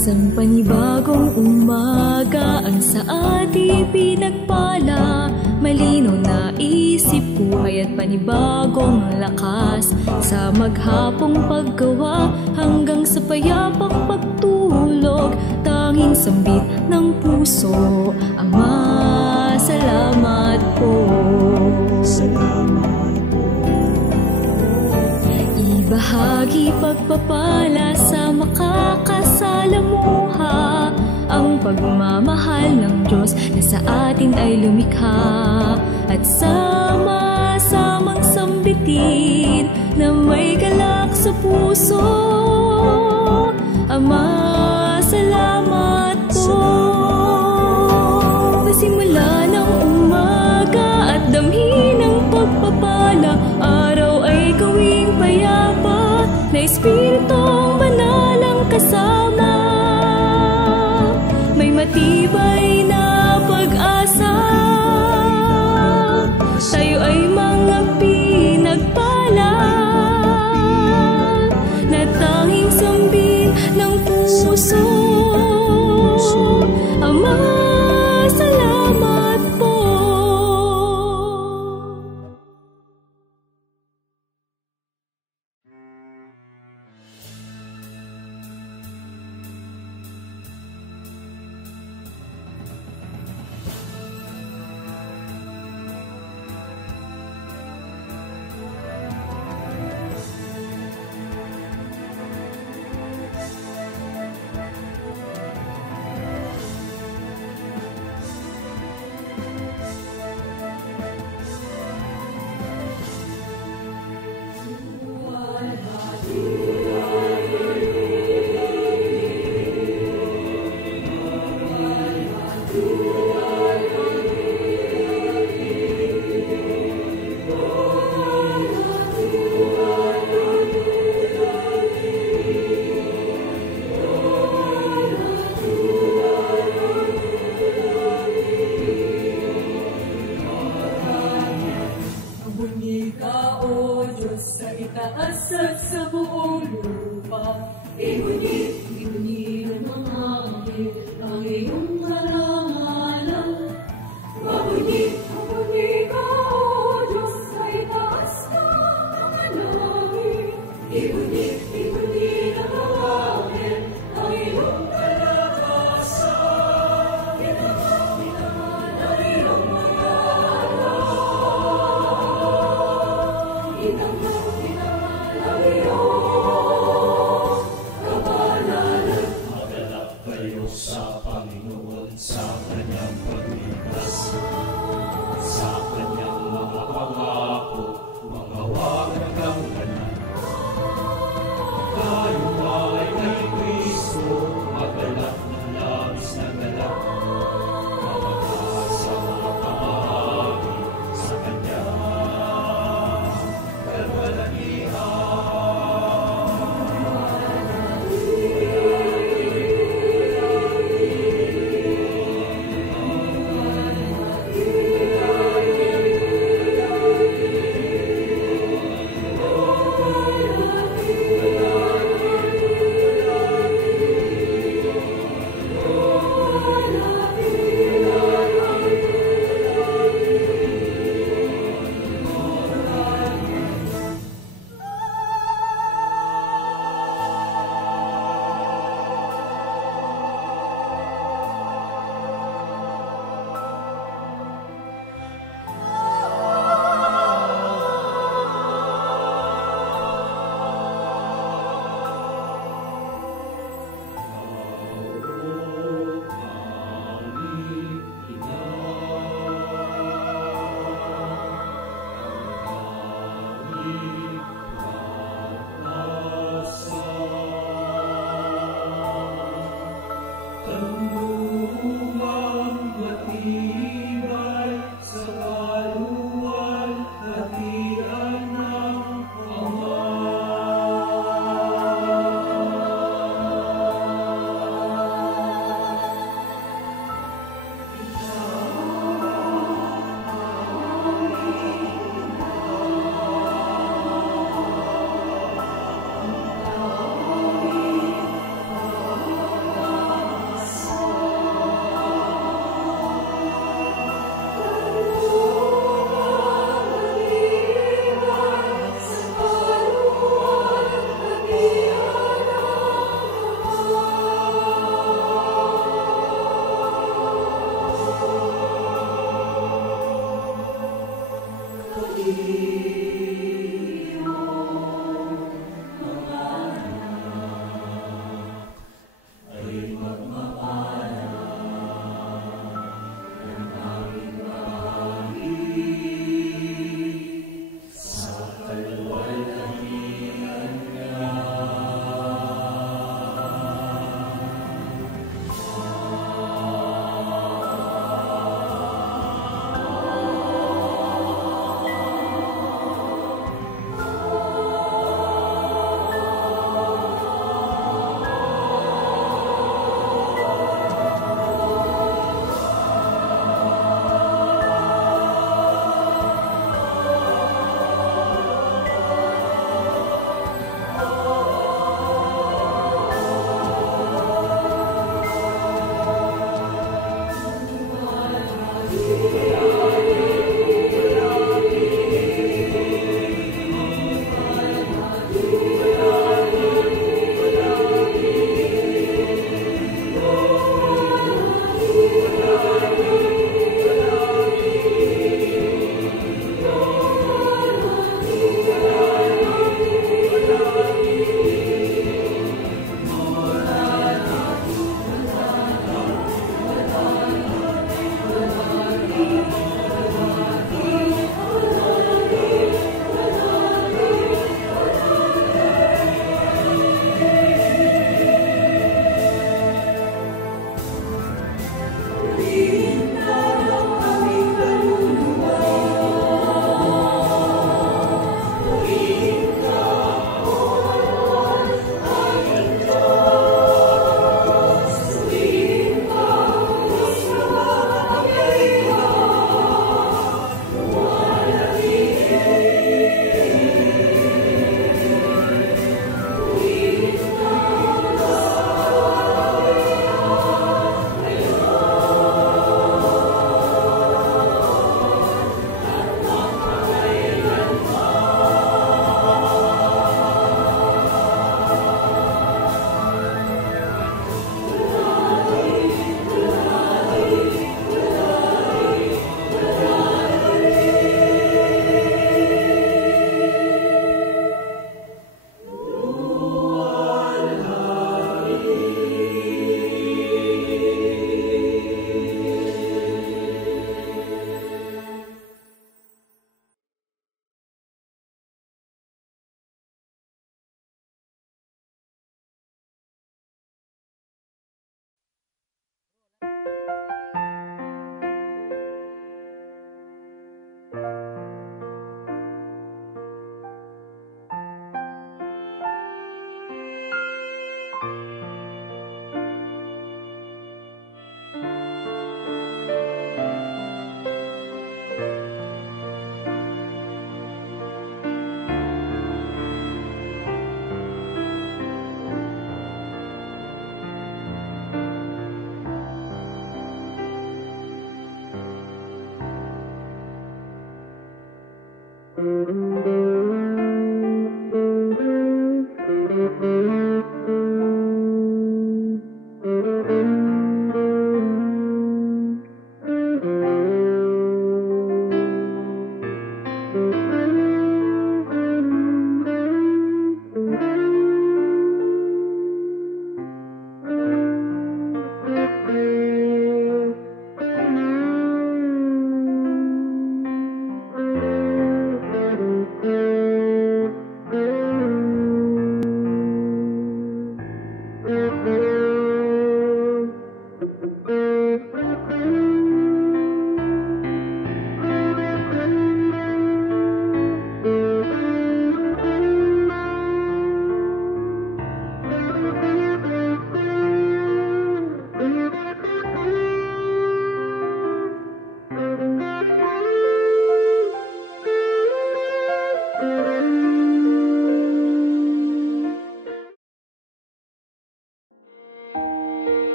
Isang panibagong umaga ang sa ating pinagpala. Malinaw na isip, buhay at panibagong lakas. Sa maghapong paggawa hanggang sa payapang pagtulog. Tanging sambit ng puso, Ama, salamat po. Salamat po. Ibahagi pagpapala sa makakasalamuha, ang pagmamahal ng Diyos na sa atin ay lumikha. At sama-samang sambitin na may galak sa puso. Ama, salamat po. Pasimula ng umaga at damhin ng pagpapala, araw ay gawing payapa na Espiritong Banal ang kasama. May matibay na pag-asa, tayo ay mga pinagpala na tanging sambin ng puso. Ama, salamat po.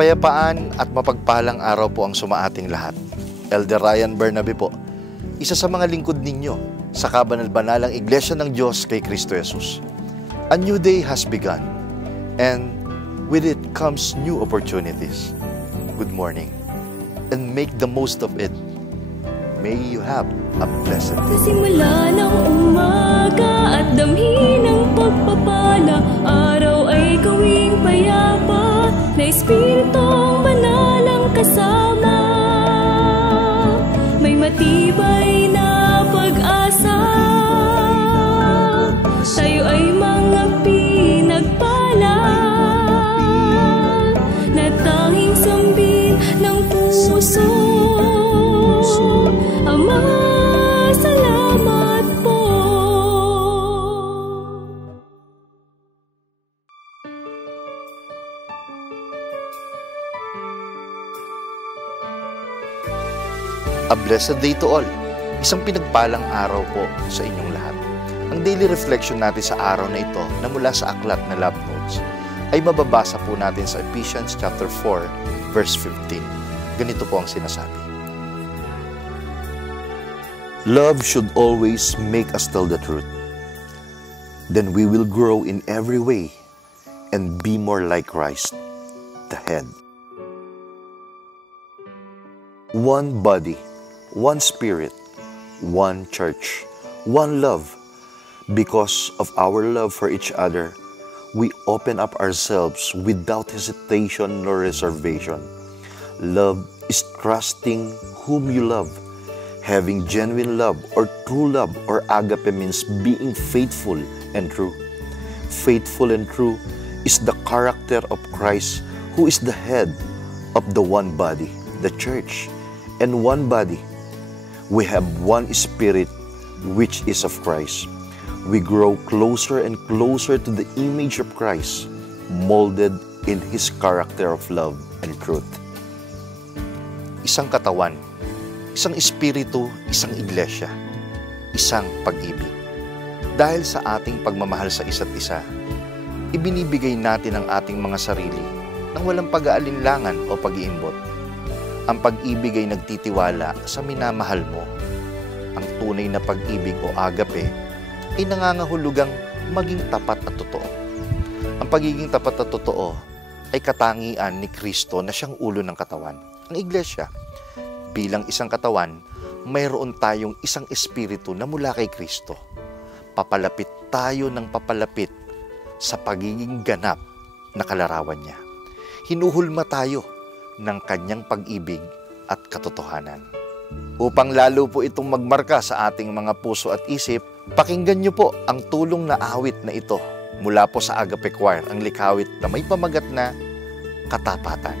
Mapayapaan at mapagpalang araw po ang sumaating lahat. Elder Ryan Bernabe po, isa sa mga lingkod ninyo sa kabanal-banalang Iglesia ng Diyos kay Kristo Jesus. A new day has begun, and with it comes new opportunities. Good morning, and make the most of it. May you have a blessed day. Simula ng umaga at damhin ng pagpapala, araw ay gawing payapa, na Espiritong Banal ang kasama. May matibay na pag-asa, tayo ay mga pinagpala, na tanging sambin ng puso. Ama, salamat po. A blessed day to all. Isang pinagpalang araw po sa inyong lahat. Ang daily reflection natin sa araw na ito na mula sa aklat na Love Notes ay mababasa po natin sa Ephesians chapter 4, verse 15. Ganito po ang sinasabi. Love should always make us tell the truth. Then we will grow in every way and be more like Christ, the head. One body, one spirit, one church, one love. Because of our love for each other, we open up ourselves without hesitation nor reservation. Love is trusting whom you love. Having genuine love or true love or agape means being faithful and true. Faithful and true is the character of Christ, who is the head of the one body, the church. And one body, we have one spirit, which is of Christ. We grow closer and closer to the image of Christ, molded in His character of love and truth. Isang katawan, isang espiritu, isang iglesia, isang pag-ibig. Dahil sa ating pagmamahal sa isa't isa, ibinibigay natin ang ating mga sarili nang walang pag-aalinlangan o pag-iimbot. Ang pag-ibig ay nagtitiwala sa minamahal mo. Ang tunay na pag-ibig o agape ay nangangahulugang maging tapat at totoo. Ang pagiging tapat at totoo ay katangian ni Kristo na siyang ulo ng katawan, ang iglesia. Bilang isang katawan, mayroon tayong isang espiritu na mula kay Kristo. Papalapit tayo ng papalapit sa pagiging ganap na kalarawan niya. Hinuhulma tayo ng kanyang pag-ibig at katotohanan. Upang lalo po itong magmarka sa ating mga puso at isip, pakinggan niyo po ang tulong na awit na ito mula po sa Agape Choir, ang likawit na may pamagat na Katapatan.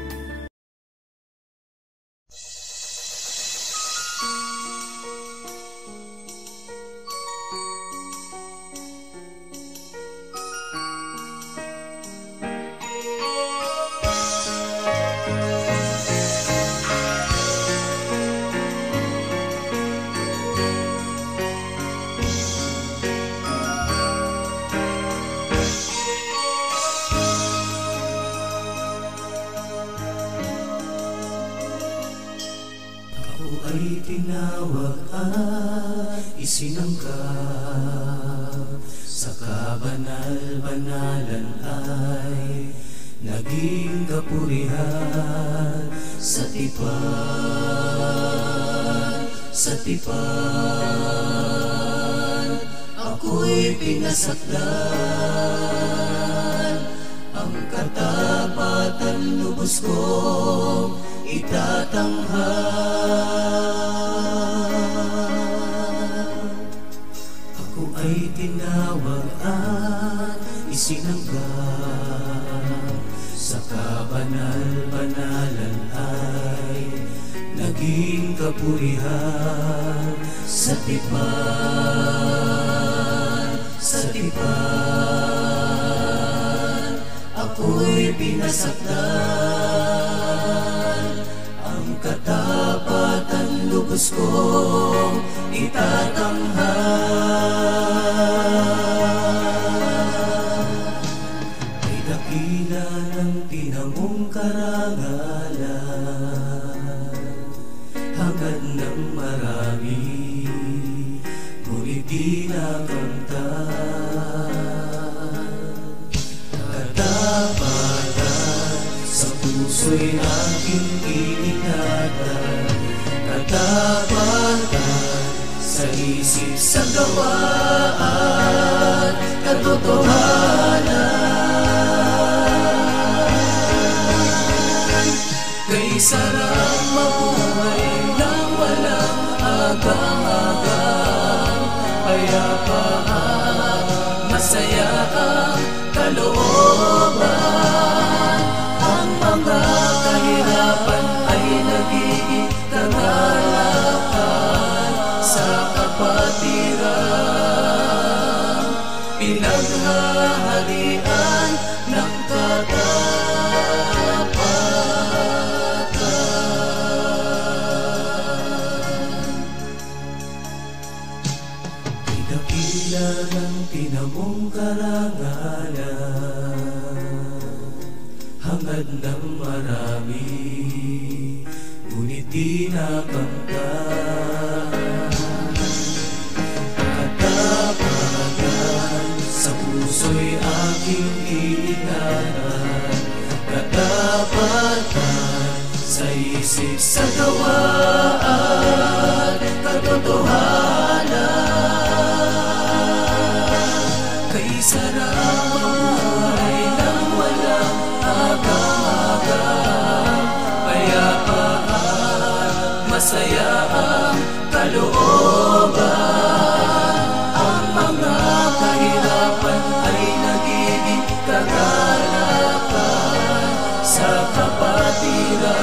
Ay tinawag at isinangkap sa kabanal-banalan ay naging kapurihan sa tipan, sa tipan. Ako'y pinasakdan, ang katapatan lubos kong itatanghal. Ako ay tinawag at isinanggap sa kabanal-banalan ay naging kapurihan sa tipan, sa tipan. Ako'y pinasakdan, ang katapatan lubos kong itatanghal. Ay dakila ng tinamong karangal marami, ngunit di nakamtan. Katapatan sa puso'y aking iningatan, katapatan sa isip, sa gawa at katotohanan. Kay sarap mabuhay nang walang agam-agam, payapa at masaya ang kalooban. Ang mga kahirapan ay nagiging kagalakan sa kapatiran, pinaghaharian ng katapatan. Pinakila ng tinamong karangalan, hangad ng marami, ngunit di nakamtan. Katapatan sa puso'y aking iingatan, katapatan sa isip, sa gawa at katotohanan. Kay sarap mabuhay nang walang agam-agam, payapa at masaya ang kalooban. Ang mga kahirapan ay nagiging kagalakan sa kapatiran,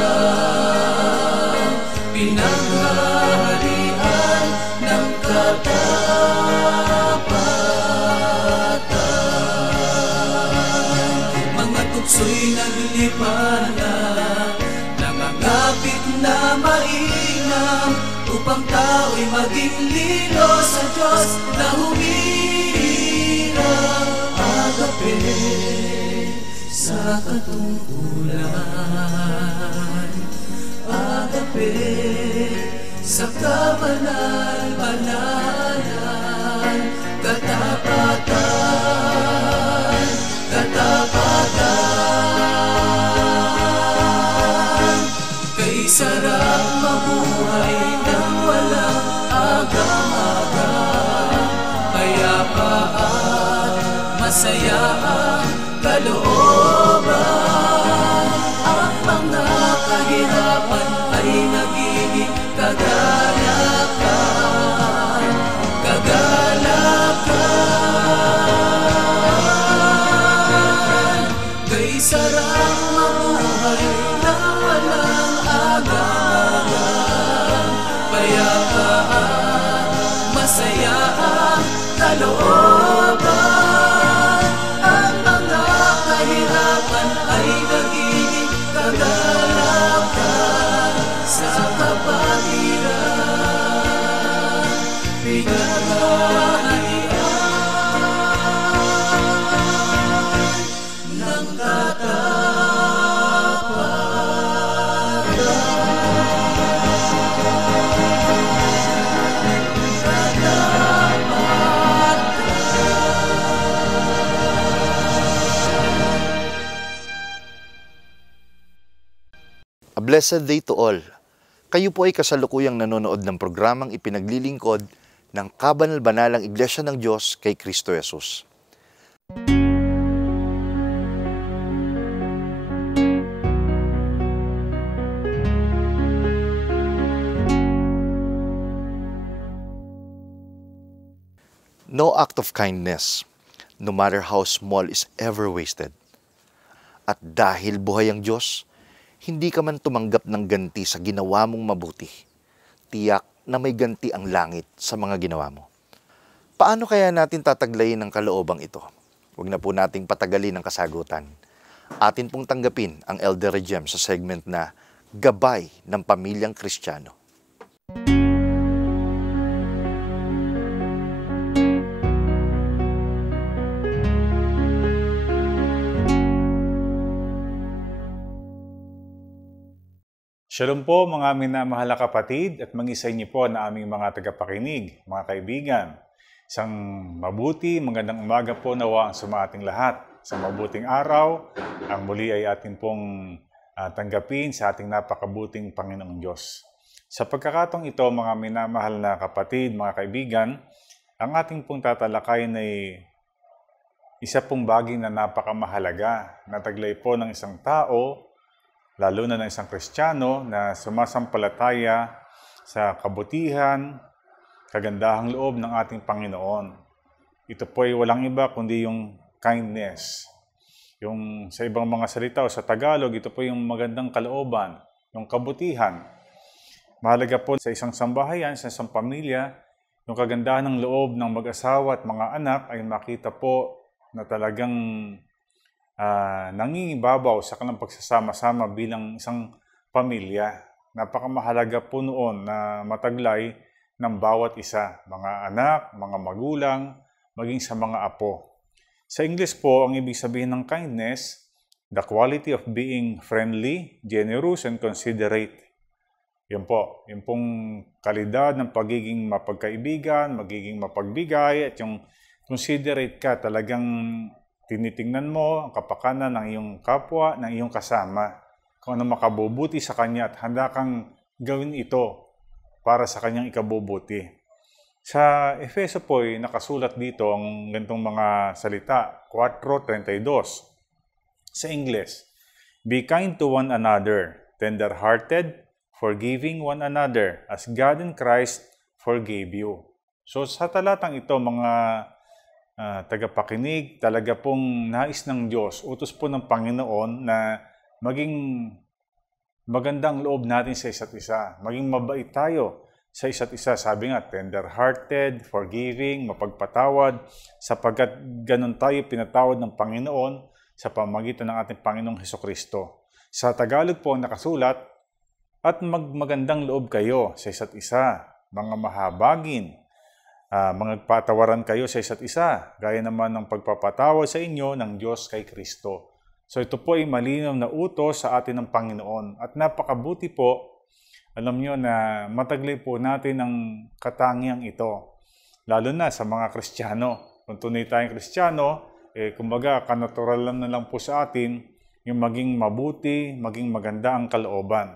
pinaghaharian ng katapatan. Mga tukso'y naglilipan na, nangangapit na mainam, upang tao'y maging lilo sa Diyos na humirang. Agape sa katungkulan, agape sa kabanal-banalan, katapatan, katapatan. Kay sarap mabuhay nang walang agam-agam, payapa at masaya ang kalooban. Ang mga kahirapan ay nagiging kagalakan, kagalakan. Kay sarap mabuhay nang walang agam-agam, payapa at masaya ang kalooban. Ang mga kahirapan ay nagiging kagalakan sa kapatiran, pinaghaharian ng A blessed day to all. Kayo po ay kasalukuyang nanonood ng programang ipinaglilingkod ng Kabanal-Banalang Iglesia ng Diyos kay Kristo Jesus. No act of kindness, no matter how small, is ever wasted. At dahil buhay ang Diyos, hindi ka man tumanggap ng ganti sa ginawa mong mabuti. Tiyak na may ganti ang langit sa mga ginawa mo. Paano kaya natin tataglayin ang kaloobang ito? Huwag na po nating patagalin ang kasagutan. Atin pong tanggapin ang Elder Regem sa segment na Gabay ng Pamilyang Kristiyano. Shalom po mga minamahal na kapatid at mag-isa niyo po na aming mga tagapakinig, mga kaibigan. Isang mabuti, magandang umaga po nawa ang sumating lahat. Sa mabuting araw, ang muli ay ating pong tanggapin sa ating napakabuting Panginoong Diyos. Sa pagkakataong ito, mga minamahal na kapatid, mga kaibigan, ang ating pong tatalakayin ay isa pong bagay na napakamahalaga na taglay po ng isang tao, lalo na ng isang Kristiyano na sumasampalataya sa kabutihan, kagandahang loob ng ating Panginoon. Ito po ay walang iba kundi yung kindness. Yung sa ibang mga salita o sa Tagalog, ito po yung magandang kalooban, yung kabutihan. Mahalaga po sa isang sambahayan, sa isang pamilya, yung kagandahan ng loob ng mag-asawa at mga anak ay makita po na talagang nangingibabaw sa kanilang pagsasama-sama bilang isang pamilya. Napakamahalaga po noon na mataglay ng bawat isa, mga anak, mga magulang, maging sa mga apo. Sa English po, ang ibig sabihin ng kindness, the quality of being friendly, generous, and considerate. Yun po, yung pong kalidad ng pagiging mapagkaibigan, magiging mapagbigay, at yung considerate ka, talagang tinitingnan mo ang kapakanan ng iyong kapwa, ng iyong kasama, kung ano makabubuti sa kanya at handa kang gawin ito para sa kanyang ikabubuti. Sa Efeso po ay nakasulat dito ang ganitong mga salita, 4:32. Sa English, be kind to one another, tender-hearted, forgiving one another, as God in Christ forgave you. So sa talatang ito, mga tagapakinig, talaga pong nais ng Diyos, utos po ng Panginoon na maging magandang loob natin sa isa't isa. Maging mabait tayo sa isa't isa. Sabi nga, tender-hearted, forgiving, mapagpatawad, sapagkat ganun tayo pinatawad ng Panginoon sa pamamagitan ng ating Panginoong Hesukristo. Sa Tagalog po ang nakasulat, at magandang loob kayo sa isa't isa, mga mahabagin, magpatawaran kayo sa isa't isa, gaya naman ng pagpapatawad sa inyo ng Diyos kay Kristo. So ito po ay malinaw na utos sa atin ng Panginoon. At napakabuti po, alam nyo na mataglay po natin ang katangiang ito. Lalo na sa mga Kristiyano. Kung tunay tayong Kristiyano, kumbaga kanatural lang na lang po sa atin yung maging mabuti, maging maganda ang kalooban.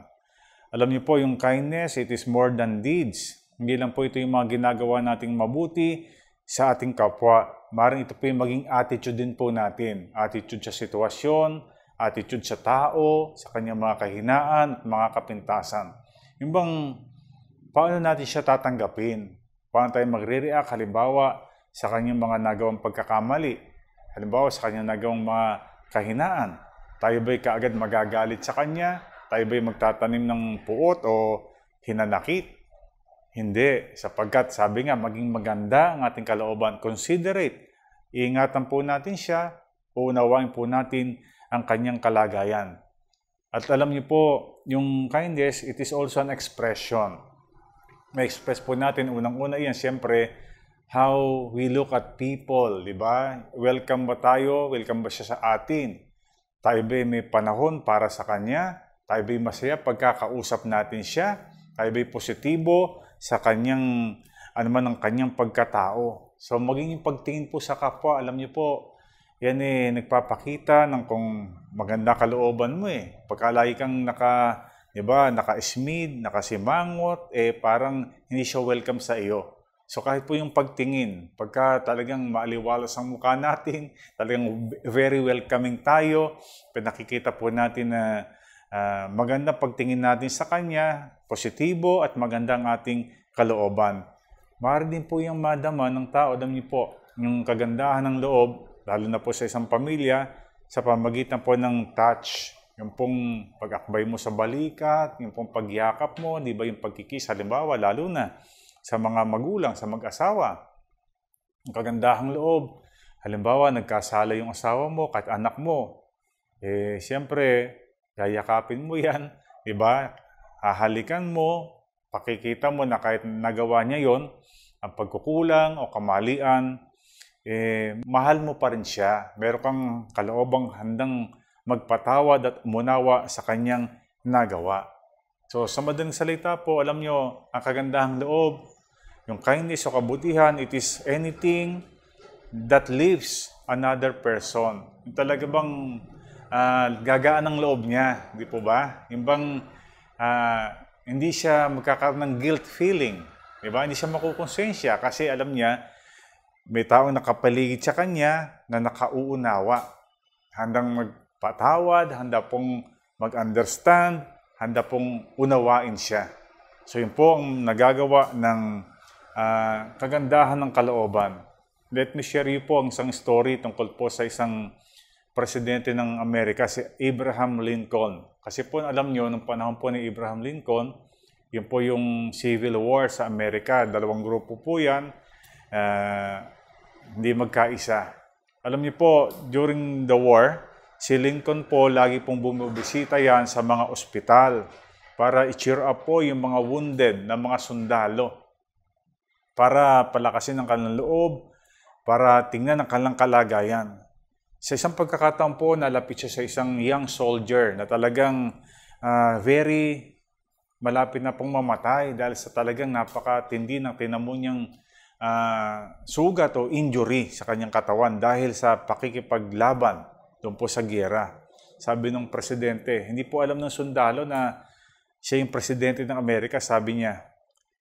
Alam niyo po yung kindness, it is more than deeds. Hindi lang po ito yung mga ginagawa nating mabuti sa ating kapwa. Maaaring ito po yung maging attitude din po natin. Attitude sa sitwasyon, attitude sa tao, sa kanyang mga kahinaan at mga kapintasan. Yung bang, paano natin siya tatanggapin? Paano tayo magre-react? Halimbawa, sa kanyang mga nagawang pagkakamali. Halimbawa, sa kanyang nagawang mga kahinaan. Tayo ba'y kaagad magagalit sa kanya? Tayo ba'y magtatanim ng puot o hinanakit? Hindi, sapagkat sabi nga, maging maganda ang ating kalooban, considerate. Iingatan po natin siya, uunawain po natin ang kanyang kalagayan. At alam niyo po, yung kindness, it is also an expression. Ma-express po natin, unang-una yan, siyempre, how we look at people, di ba? Welcome ba tayo? Welcome ba siya sa atin? Tayo ba may panahon para sa kanya? Tayo ba masaya pagkakausap natin siya? Tayo ba positibo sa kanyang, ang kanyang pagkatao. So maging yung pagtingin po sa kapwa, alam niyo po, yan nagpapakita ng kung maganda kalooban mo Pagkalagi kang naka-smid, nakasimangot, parang hindi siya welcome sa iyo. So kahit po yung pagtingin, pagka talagang maaliwalas ang mukha natin, talagang very welcoming tayo, nakikita po natin na maganda pagtingin natin sa kanya, positibo at maganda ang ating kalooban. Maaari din po yung madama ng tao, alam niyo po, yung kagandahan ng loob, lalo na po sa isang pamilya, sa pamagitan po ng touch, yung pong pag-akbay mo sa balikat, yung pong pagyakap mo, di ba yung pagkikis, halimbawa, lalo na sa mga magulang, sa mag-asawa. Yung kagandahang loob, halimbawa, nagkasala yung asawa mo, kahit anak mo, siyempre, yayakapin mo yan, di ba? Hahalikan mo, pakikita mo na kahit nagawa niya yon, ang pagkukulang o kamalian, mahal mo pa rin siya. Meron kang kaloobang handang magpatawad at umunawa sa kanyang nagawa. So sa madaling salita po, alam nyo, ang kagandahang loob, yung kindness o kabutihan, it is anything that lifts another person. Yung talaga bang gagaan ng loob niya, di po ba? Yung bang hindi siya magkakaroon ng guilt feeling, di ba? Hindi siya makukonsensya kasi alam niya, may taong nakapaligid sa kanya na nakauunawa. Handang magpatawad, handa pong mag-understand, handa pong unawain siya. So yun po ang nagagawa ng kagandahan ng kalooban. Let me share you po ang isang story tungkol po sa isang presidente ng Amerika, si Abraham Lincoln. Kasi po alam nyo, nung panahon po ni Abraham Lincoln, yun po yung Civil War sa Amerika. Dalawang grupo po yan. Hindi magkaisa. Alam niyo po, during the war, si Lincoln po lagi pong bumibisita yan sa mga ospital para i-cheer up po yung mga wounded na mga sundalo. Para palakasin ang kanilang loob, para tingnan ang kanilang kalagayan. Sa isang pagkakataon po, nalapit siya sa isang young soldier na talagang very malapit na pong mamatay dahil sa talagang napakatindi ng tinamo niyang sugat o injury sa kanyang katawan dahil sa pakikipaglaban doon po sa giyera. Sabi ng presidente, hindi po alam ng sundalo na siya yung presidente ng Amerika. Sabi niya,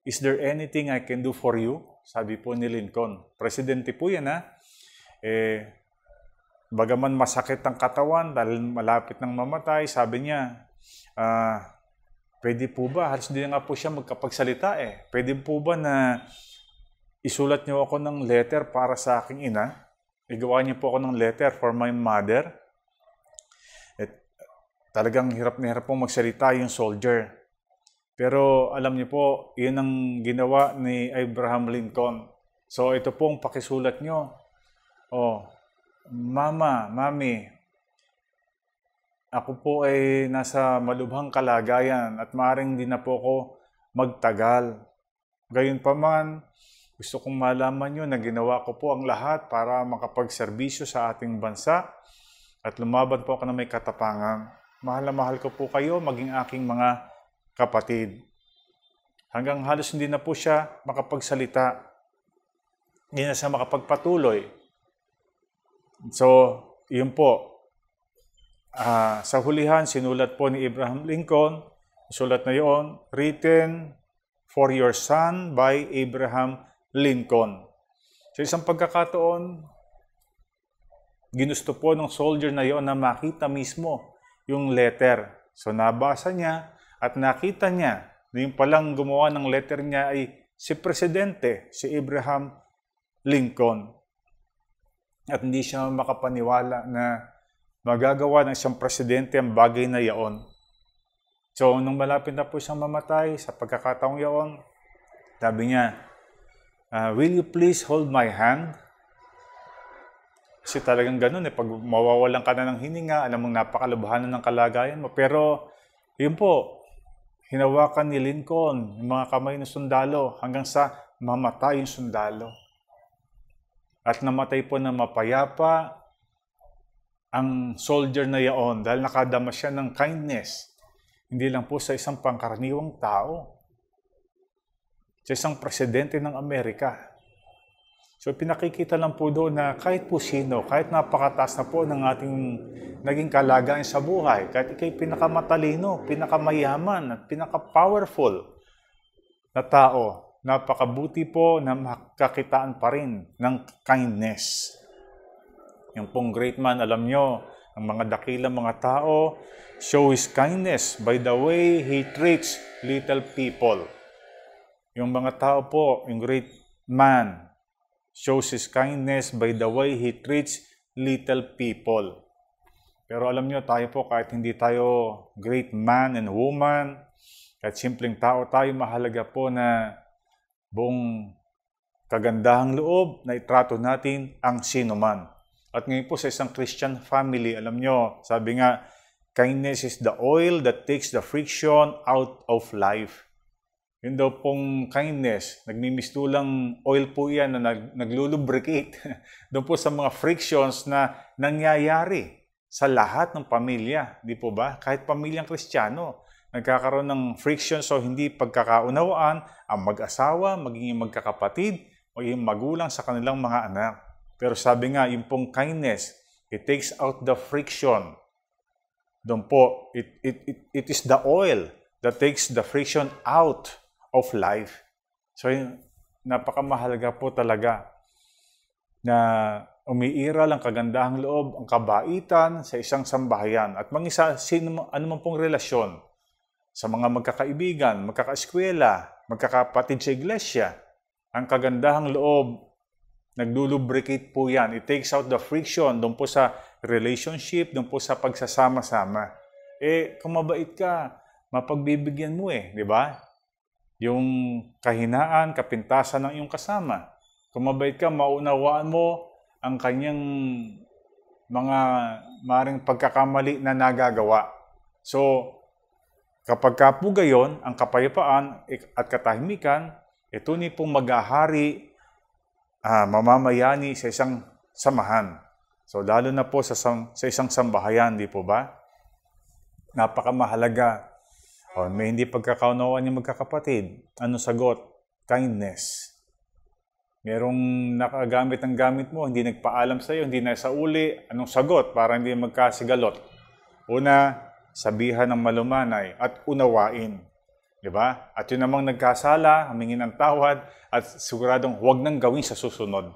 "Is there anything I can do for you?" Sabi po ni Lincoln. Presidente po yan bagaman masakit ang katawan dahil malapit ng mamatay, sabi niya, pwede po ba? Halos hindi nga po siya magkapagsalita Pwede po ba na isulat niyo ako ng letter para sa aking ina? Igawa niyo po ako ng letter for my mother? Talagang hirap na hirap pong magsalita yung soldier. Pero alam niyo po, yun ang ginawa ni Abraham Lincoln. So ito pong pakisulat niyo. Mama, Mami, ako po ay nasa malubhang kalagayan at maaaring di na po ako magtagal. Gayunpaman, gusto kong malaman nyo na ginawa ko po ang lahat para makapagserbisyo sa ating bansa at lumaban po ako na may katapangan. Mahal na mahal ko po kayo, maging aking mga kapatid. Hanggang halos hindi na po siya makapagsalita. Hindi na siya makapagpatuloy. So, yun po. Sa hulihan, sinulat po ni Abraham Lincoln, sulat na yun, written for your son by Abraham Lincoln. Sa isang pagkakataon, ginusto po ng soldier na yun na makita mismo yung letter. So, nabasa niya at nakita niya na yung palang gumawa ng letter niya ay si Presidente, si Abraham Lincoln. At hindi siya makapaniwala na magagawa ng isang presidente ang bagay na yaon. So, nung malapit na po siyang mamatay, sa pagkakataong yaon, sabi niya, will you please hold my hand? Kasi talagang ganun pag mawawalan ka na ng hininga, alam mong napakalubahanan ng kalagayan mo. Pero, yun po, hinawakan ni Lincoln yung mga kamay ng sundalo hanggang sa mamatay yung sundalo. At namatay po na mapayapa ang soldier na yaon dahil nakadama siya ng kindness. Hindi lang po sa isang pangkaraniwang tao, sa isang presidente ng Amerika. So pinakikita lang po doon na kahit po sino, kahit napakataas na po ng ating naging kalagayan sa buhay, kahit ikay pinakamatalino, pinakamayaman, at pinaka-powerful na tao, napakabuti po na makakitaan pa rin ng kindness. Yung pong great man, alam nyo, ang mga dakilang mga tao, show his kindness by the way he treats little people. Yung mga tao po, yung great man, shows his kindness by the way he treats little people. Pero alam nyo, tayo po, kahit hindi tayo great man and woman, kahit simpleng tao tayo, mahalaga po na buong kagandahang loob na itrato natin ang sino man. At ngayon po sa isang Christian family, alam nyo, sabi nga, kindness is the oil that takes the friction out of life. Yun daw pong kindness, nagmimistulang oil po yan na naglulubricate doon po sa mga frictions na nangyayari sa lahat ng pamilya. Di po ba? Kahit pamilyang Kristiyano, nagkakaroon ng friction, so hindi pagkakaunawaan ang mag-asawa, maging yung magkakapatid, maging magulang sa kanilang mga anak. Pero sabi nga, yung pong kindness, it takes out the friction. Doon po, it is the oil that takes the friction out of life. So, napakamahalaga po talaga na umiiral ang kagandahang loob, ang kabaitan sa isang sambahayan. At ano man pong relasyon sa mga magkakaibigan, magkakaeskwela, magkakapatid sa iglesia, ang kagandahang loob, naglulubricate po yan. It takes out the friction doon po sa relationship, doon po sa pagsasama-sama. Kung mabait ka, mapagbibigyan mo di ba? Yung kahinaan, kapintasan ng iyong kasama. Kung mabait ka, maunawaan mo ang kanyang mga maring pagkakamali na nagagawa. So, kapag ka po gayon, ang kapayapaan at katahimikan, ito ni pong maghahari, mamamayani sa isang samahan. So, lalo na po sa isang sambahayan, di po ba? Napakamahalaga. May hindi pagkakaunawaan yung magkakapatid. Ano sagot? Kindness. Merong nakagamit ang gamit mo, hindi nagpaalam sa iyo, hindi nasa uli. Anong sagot para hindi magkasigalot? Una, sabihan ng malumanay at unawain. Diba? At yun namang nagkasala, humingi ng tawad at siguradong huwag nang gawin sa susunod.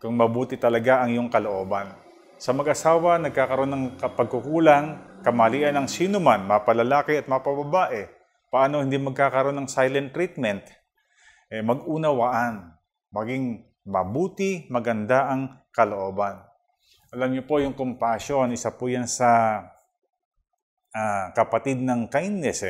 Kung mabuti talaga ang iyong kalooban. Sa mag-asawa, nagkakaroon ng pagkukulang, kamalian ng sinuman, mapalalaki at mapababae. Paano hindi magkakaroon ng silent treatment? Mag-unawaan. Maging mabuti, maganda ang kalooban. Alam niyo po, yung compassion, isa po yan sa kapatid ng kindness.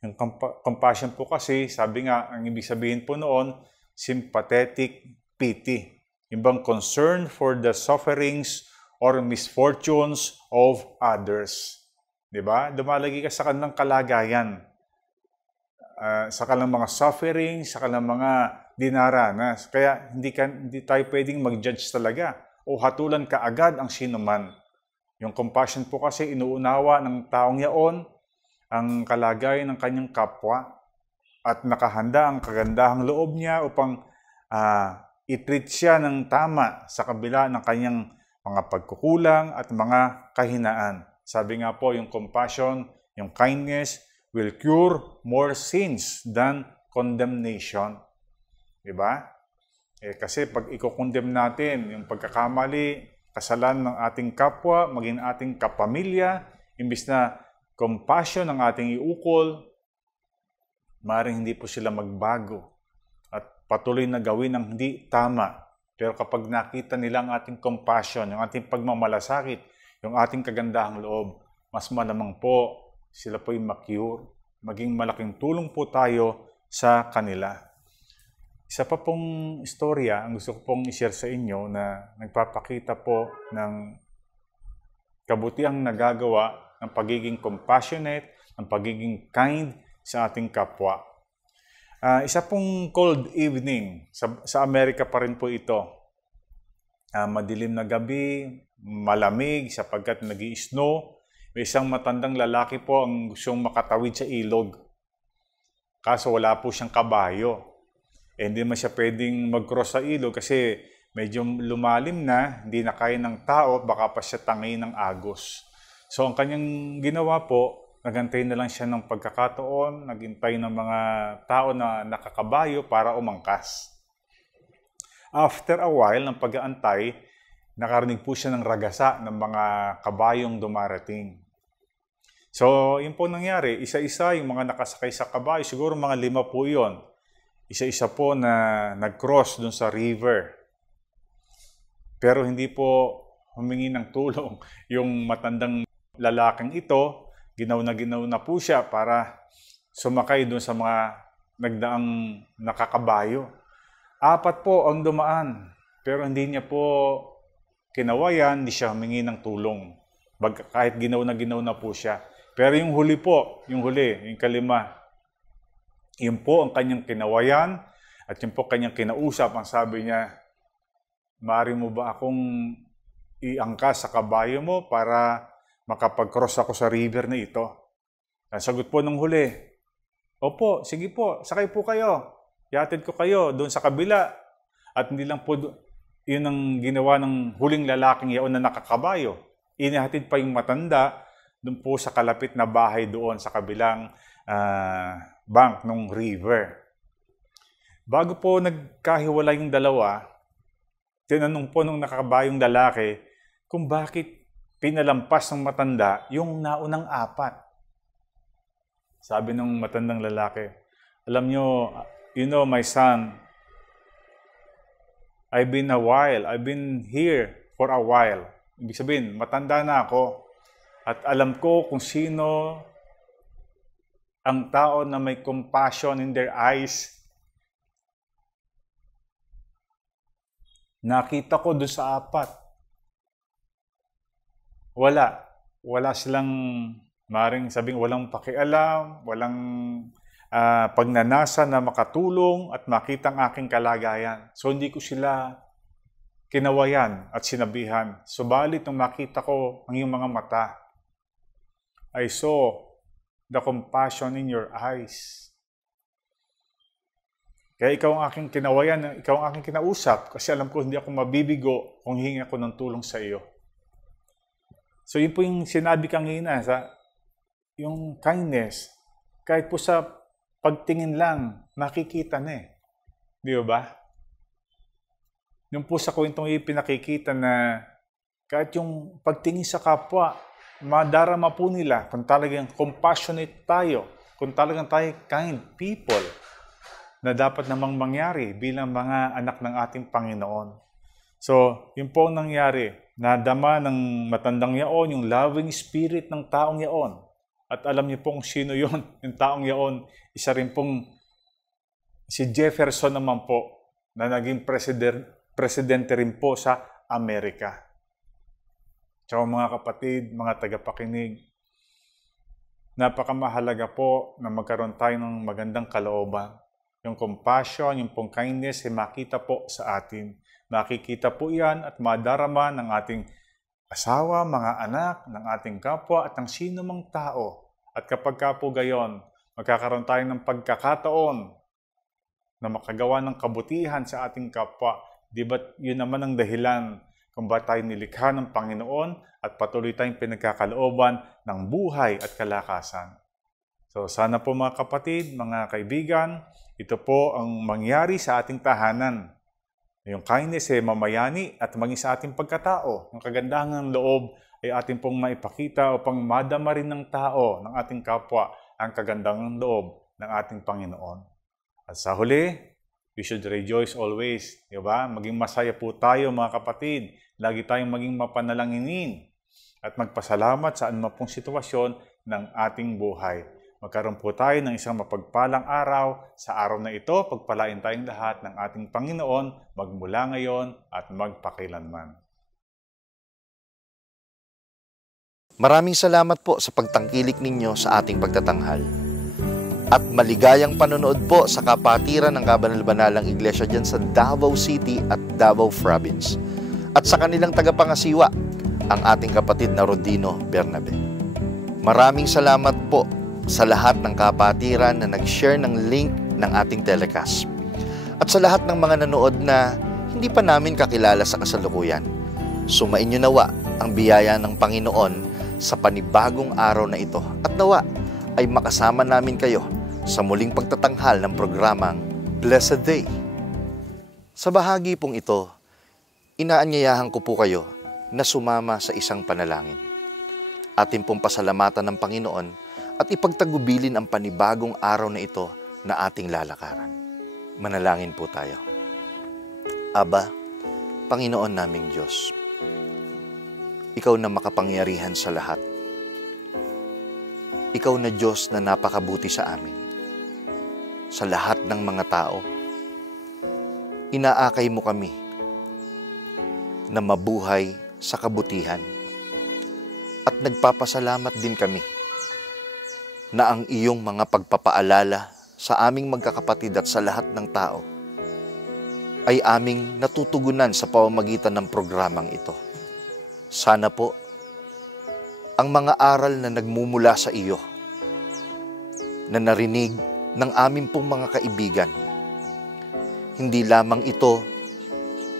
Yung compassion po kasi, sabi nga, ang ibig sabihin po noon, sympathetic pity. Yung bang concern for the sufferings or misfortunes of others. Diba? Dumalagi ka sa kanilang kalagayan. Sa kanilang mga sufferings, sa kanilang mga dinaranas. Kaya hindi tayo pwedeng mag-judge talaga o hatulan kaagad ang sinuman. Yung compassion po kasi inuunawa ng taong yaon ang kalagayan ng kanyang kapwa at nakahanda ang kagandahang loob niya upang i-treat siya ng tama sa kabila ng kanyang mga pagkukulang at mga kahinaan. Sabi nga po, yung compassion, yung kindness will cure more sins than condemnation. Diba? Kasi pag i-condemn natin yung pagkakamali, kasalanan ng ating kapwa, maging ating kapamilya, imbis na compassion ang ating iukol, maaaring hindi po sila magbago at patuloy na gawin ang hindi tama. Pero kapag nakita nila ang ating compassion, yung ating pagmamalasakit, yung ating kagandahang loob, mas malamang po sila po'y ma-cure. Maging malaking tulong po tayo sa kanila. Isa pa pong istorya ang gusto ko pong i-share sa inyo na nagpapakita po ng kabutihang nagagawa ng pagiging compassionate, ng pagiging kind sa ating kapwa. Isa pong cold evening, sa Amerika pa rin po ito. Madilim na gabi, malamig sapagkat nag-i-snow. May isang matandang lalaki po ang gustong makatawid sa ilog. Kaso wala po siyang kabayo. Hindi man siya pwedeng mag-cross sa ilog kasi medyo lumalim na, hindi na kaya ng tao, baka pa siya tangay ng agos. So ang kanyang ginawa po, nagantay na lang siya ng pagkakataon, naghintay ng mga tao na nakakabayo para umangkas. After a while ng pag-aantay, nakarinig po siya ng ragasa ng mga kabayong dumarating. So yun po nangyari, isa-isa yung mga nakasakay sa kabayo, siguro mga 5 po yun. Isa-isa po na nag-cross dun sa river. Pero hindi po humingi ng tulong yung matandang lalaking ito. Ginaw na po siya para sumakay dun sa mga nagdaang nakakabayo. 4 po ang dumaan. Pero hindi niya po kinawayan, hindi siya humingi ng tulong. Kahit ginaw na po siya. Pero yung huli po, yung 5, yun po ang kanyang kinawayan at yun po kanyang kinausap. Ang sabi niya, maaari mo ba akong iangkas sa kabayo mo para makapag-cross ako sa river na ito? Ang sagot po ng huli, opo, sige po, sakay po kayo. Ihatid ko kayo doon sa kabila. At hindi lang po yun ang ginawa ng huling lalaking yaon na nakakabayo. Inihatid pa yung matanda doon po sa kalapit na bahay doon sa kabilang bank ng river. Bago po nagkahiwalay yung dalawa, tinanong po nung nakakabayong lalaki kung bakit pinalampas ng matanda yung naunang apat. Sabi ng matandang lalaki, alam nyo, you know, my son, I've been here for a while. Ibig sabihin, matanda na ako at alam ko kung sino ang tao na may compassion in their eyes. Nakita ko doon sa apat. Wala silang, maring sabing walang pakialam, walang pagnanasa na makatulong at makita ang aking kalagayan. So hindi ko sila kinawayan at sinabihan. Subalit nung makita ko ang iyong mga mata, I saw the compassion in your eyes. Kaya ikaw ang aking kinawayan, ikaw ang aking kinausap kasi alam ko hindi ako mabibigo kung hingi ako ng tulong sa iyo. So yun po yung sinabi kanina sa yung kindness. Kahit po sa pagtingin lang, nakikita na eh. Di ba? Yung po sa kwentong pinakikita na kahit yung pagtingin sa kapwa, madarama po nila kung talagang compassionate tayo, kung talagang tayo kind people na dapat namang mangyari bilang mga anak ng ating Panginoon. So, yun po ang nangyari. Nadama ng matandang yaon, yung loving spirit ng taong yaon. At alam niyo pong sino yon, yung taong yaon. Isa rin pong si Jefferson naman po na naging presidente rin po sa Amerika. Tsaka mga kapatid, mga tagapakinig, napakamahalaga po na magkaroon tayo ng magandang kalooban. Yung compassion, yung pong kindness ay makita po sa atin. Makikita po yan at madarama ng ating asawa, mga anak, ng ating kapwa at ng sino mang tao. At kapag ka po gayon, magkakaroon tayo ng pagkakataon na makagawa ng kabutihan sa ating kapwa. Di ba yun naman ang dahilan kung ba tayo nilikha ng Panginoon at patuloy tayong pinagkakalooban ng buhay at kalakasan. So sana po mga kapatid, mga kaibigan, ito po ang mangyari sa ating tahanan. Yung kindness ay mamayani at maging sa ating pagkatao. Ang kagandahan ng loob ay ating pong maipakita upang madama rin ng tao, ng ating kapwa, ang kagandahan ng loob ng ating Panginoon. At sa huli, we should rejoice always. Diba? Maging masaya po tayo mga kapatid. Lagi tayong maging mapanalanginin at magpasalamat sa anumang pong sitwasyon ng ating buhay. Magkaroon po tayo ng isang mapagpalang araw. Sa araw na ito, pagpalain tayong lahat ng ating Panginoon magmula ngayon at magpakailanman. Maraming salamat po sa pagtangkilik ninyo sa ating pagtatanghal. At maligayang panonood po sa kapatiran ng Kabanal-Banalang Iglesia dyan sa Davao City at Davao Province. At sa kanilang tagapangasiwa, ang ating kapatid na Rodino Bernabe. Maraming salamat po sa lahat ng kapatiran na nag-share ng link ng ating telecast. At sa lahat ng mga nanood na hindi pa namin kakilala sa kasalukuyan, sumainyo nawa ang biyaya ng Panginoon sa panibagong araw na ito at nawa ay makasama namin kayo sa muling pagtatanghal ng programang Blessed Day. Sa bahagi pong ito, inaanyayahan ko po kayo na sumama sa isang panalangin. Atin pong pasalamatan ng Panginoon at ipagtagubilin ang panibagong araw na ito na ating lalakaran. Manalangin po tayo. Aba, Panginoon naming Diyos, Ikaw na makapangyarihan sa lahat. Ikaw na Diyos na napakabuti sa amin. Sa lahat ng mga tao, inaakay mo kami na mabuhay sa kabutihan. At nagpapasalamat din kami na ang iyong mga pagpapaalala sa aming magkakapatid at sa lahat ng tao ay aming natutugunan sa pamamagitan ng programang ito. Sana po, ang mga aral na nagmumula sa iyo na narinig ng aming pong mga kaibigan. Hindi lamang ito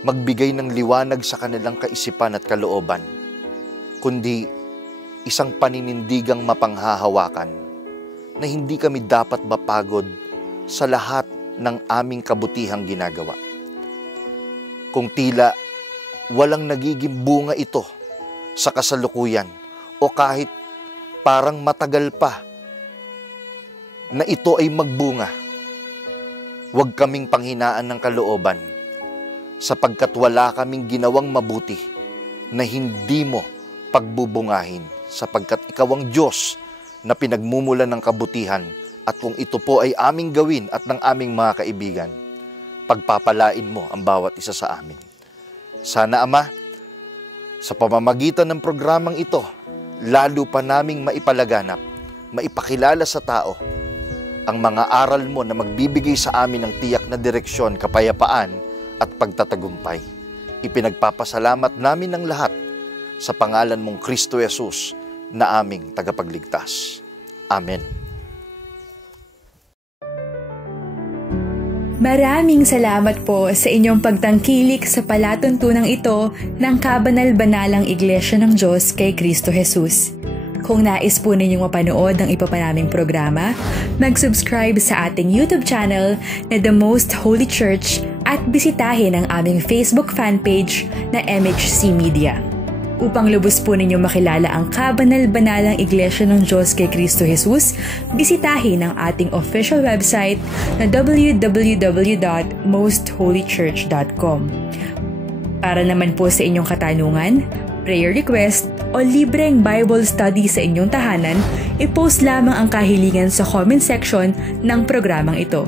magbigay ng liwanag sa kanilang kaisipan at kalooban, kundi isang paninindigang mapanghahawakan na hindi kami dapat mapagod sa lahat ng aming kabutihang ginagawa. Kung tila walang nagiging bunga ito sa kasalukuyan o kahit parang matagal pa na ito ay magbunga, huwag kaming panghinaan ng kalooban sapagkat wala kaming ginawang mabuti na hindi mo pagbubungahin sapagkat ikaw ang Diyos na pinagmumulan ng kabutihan at kung ito po ay aming gawin at ng aming mga kaibigan, pagpapalain mo ang bawat isa sa amin. Sana Ama, sa pamamagitan ng programang ito, lalo pa naming maipalaganap, maipakilala sa tao ang mga aral mo na magbibigay sa amin ng tiyak na direksyon, kapayapaan at pagtatagumpay. Ipinagpapasalamat namin ng lahat sa pangalan mong Kristo Jesus na aming tagapagligtas. Amen. Maraming salamat po sa inyong pagtangkilik sa palatuntunang ito ng Kabanal-Banalang Iglesia ng Diyos kay Kristo Jesus. Kung nais po ninyong mapanood ng iba pa naming programa, mag-subscribe sa ating YouTube channel na The Most Holy Church at bisitahin ang aming Facebook fanpage na MHC Media. Upang lubos po ninyo makilala ang Kabanal-Banalang Iglesia ng Diyos kay Kristo Jesus, bisitahin ang ating official website na www.mostholychurch.com. Para naman po sa inyong katanungan, prayer request o libreng Bible study sa inyong tahanan, i-post lamang ang kahilingan sa comment section ng programang ito.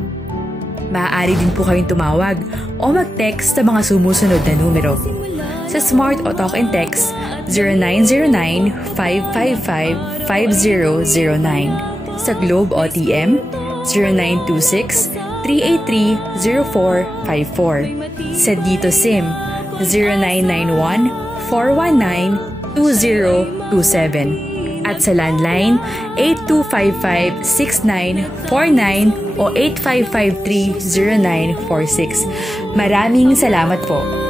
Maaari din po kayong tumawag o mag-text sa mga sumusunod na numero. Sa Smart o Talk and Text, 0909-555-5009. Sa Globe o TM, 0926-383-0454. Sa Dito SIM, 0991-419-2027. At sa landline, 8255-6949 o 8553-0946. Maraming salamat po.